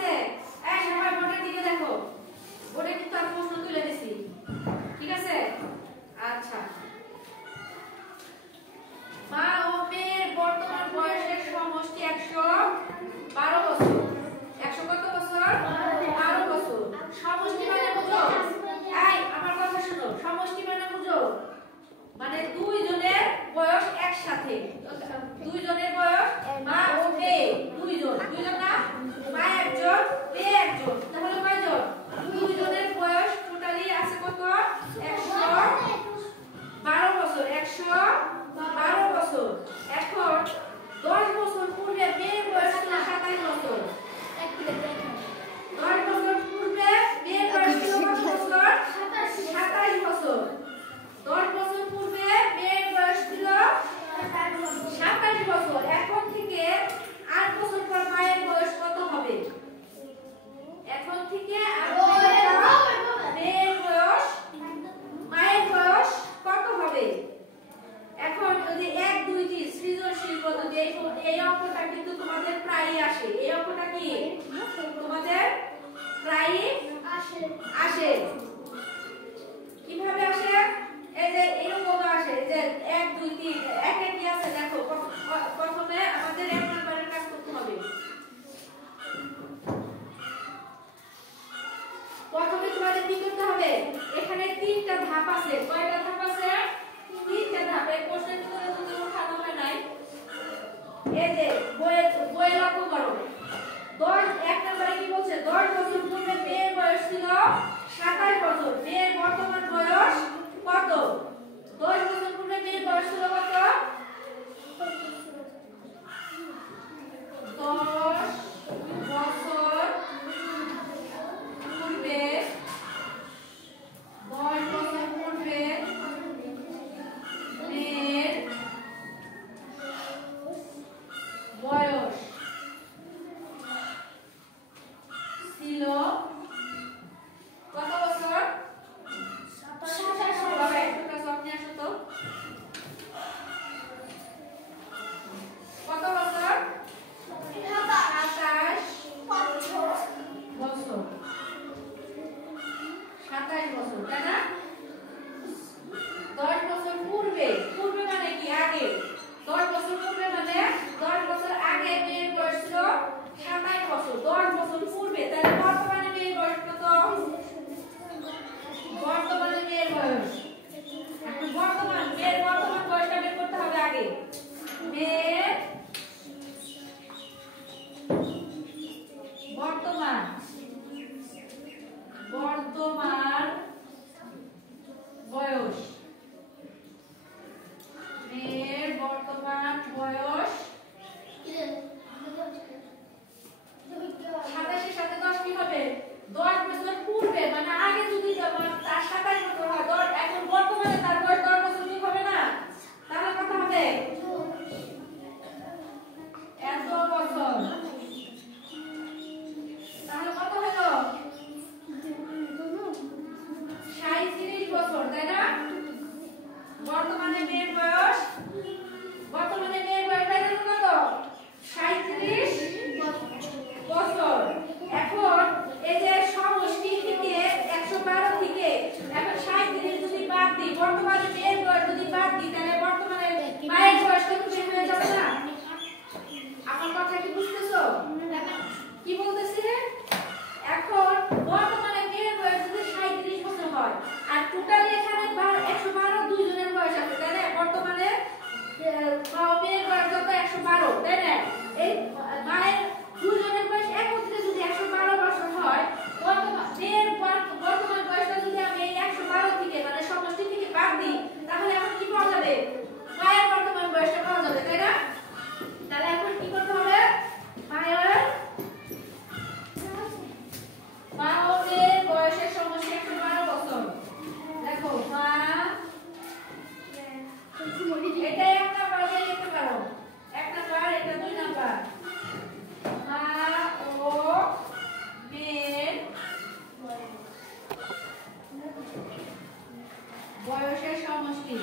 আছে? এই সবাই বোর্ডের দিকে দেখো। বোর্ডে কিন্তু আমি প্রশ্ন তুলে দিছি। ঠিক আছে? আচ্ছা। মা ও মেয়ের বর্তমান বয়সের সমষ্টি 112 বছর। 100 কত বছর? 12 বছর। সমষ্টি মানে বুঝো? এই আমার কথা শুনো। সমষ্টি মানে বুঝো? মানে দুই জনের বয়স একসাথে। দুই জনের বয়স মা ও মেয়ে দুইজন না? মা একজন, মেয়ে একজন। তাহলে কয়জন? দুই জনের বয়স টোটালি আছে কত? 112 বছর। 112 বছর। এখন 10 বছর পূর্বে মেয়ের বয়স ছিল 27 বছর। 10 বছর পূর্বে মেয়ের বয়স ছিল কত বছর? 27 বছর। 10 বছর পূর্বে মেয়ের বয়স ছিল 27 বছর। এখন থেকে 8 বছর পর মায়ের বয়স কত হবে? এখন থেকে 8 বছর পর মেয়ের বয়স, মায়ের বয়স কত হবে? এখন যদি 1 2 3 সৃজনশীল পদ্ধতি, এই অঙ্কটা কিন্তু তোমাদের প্রায়ই আসে। এই অঙ্কটা কি তোমাদের প্রায়ই আসে। কিভাবে আসে? এই যে এরকম আসে যে 1 2 3 একে কি আছে দেখো। প্রথমে আমাদের 1 নম্বরের কাজ করতে হবে। প্রথমে তোমাদের কি করতে হবে? এখানে 3টা ধাপ আছে। কয়টা ধাপ আছে? 3টা ধাপ। এই প্রশ্নের ভিতরে তুমি উঠানো হয় নাই। এই যে বইয়ে লক্ষ্য করো। 1 নম্বরে কি বলছে? 10 বছর পূর্বে মেয়ের বয়স ছিল 27 বছর। মেয়ের বর্তমান বয়স কত? 10 বছর পূর্বে মেয়ের বয়স ছিল কত? 10 বছর পূর্বে 10 বছর পূর্বে মেয়ের বয়স ছিল কত বছর? 27 বাবা একটা সামনে আসো তো। কত বছর? 27 বছর। 27 বছর, তাই না? 10 বছর পূর্বে, পূর্বে মানে কি? আগে। 10 বছর পূর্বে মানে 10 বছর আগে মেয়ের বয়স ছিল 27 বছর। 10 বছর পূর্বে, তাহলে বর্তমানে মেয়ের বয়স কত? বর্তমানে মেয়ের বয়স, এখন মেয়ের বর্তমান বয়সটা বের করতে হবে আগে। মেয়ের বর্তমান বয়স, মেয়ের বর্তমান বয়স 27 সাথে 10 কি হবে? 10 বছর পূর্বে মানে আগে যদি তার 27 বছর হয়, এখন বর্তমানে তার বয়স 10 বছর কি হবে না? তাহলে কত হবে? এত বছর। তাহলে কত হলো? 37 বছর, তাই না? বর্তমানে মেয়ের বয়স কত? 37 বছর। এখন এই যে সমষ্টি থেকে 112 থেকে এখন 37 যদি বাদ দিই, বর্তমানে মেয়ের বয়স যদি বাদ দিই, তাহলে বর্তমানে মায়ের বয়স কত বের হয়ে যাবে না? আমার কথা কি বুঝতেছো? কি বলতেছি? এখন বর্তমানে মেয়ের বয়স যদি 37 বছর হয় আর টোটালি এখানে 112 দুই জনের বয়স আছে, তাই না? বর্তমানে মেয়ের বয়স যত 112, তাই না? এই মায়ের দুই জনের বয়স একত্রে যদি 112 বছর হয়, মেয়ের বর্তমান বয়সটা যদি আমি এই 112 থেকে মানে সমষ্টি থেকে বাদ দিই, তাহলে এখন কি পাওয়া যাবে? মায়ের বর্তমান বয়সটা পাওয়া যাবে, তাই না? তাহলে এখন কি করতে হবে? মা ও মেয়ের বয়সের সমষ্টি 112 বছর। দেখো মা, এটা 1 নাম্বার দিয়ে লিখতে পারো। 1 নাম্বার, এটা 2 নাম্বার। মা ও মেয়ের বয়সের সমষ্টি,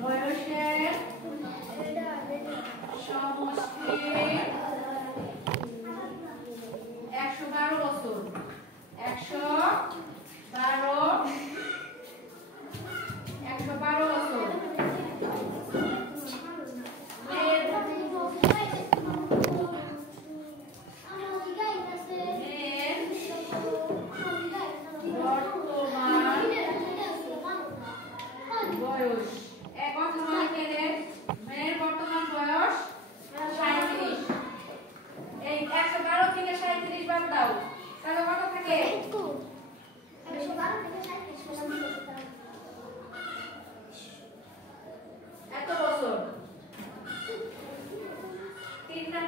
বয়সের সমষ্টি 3টা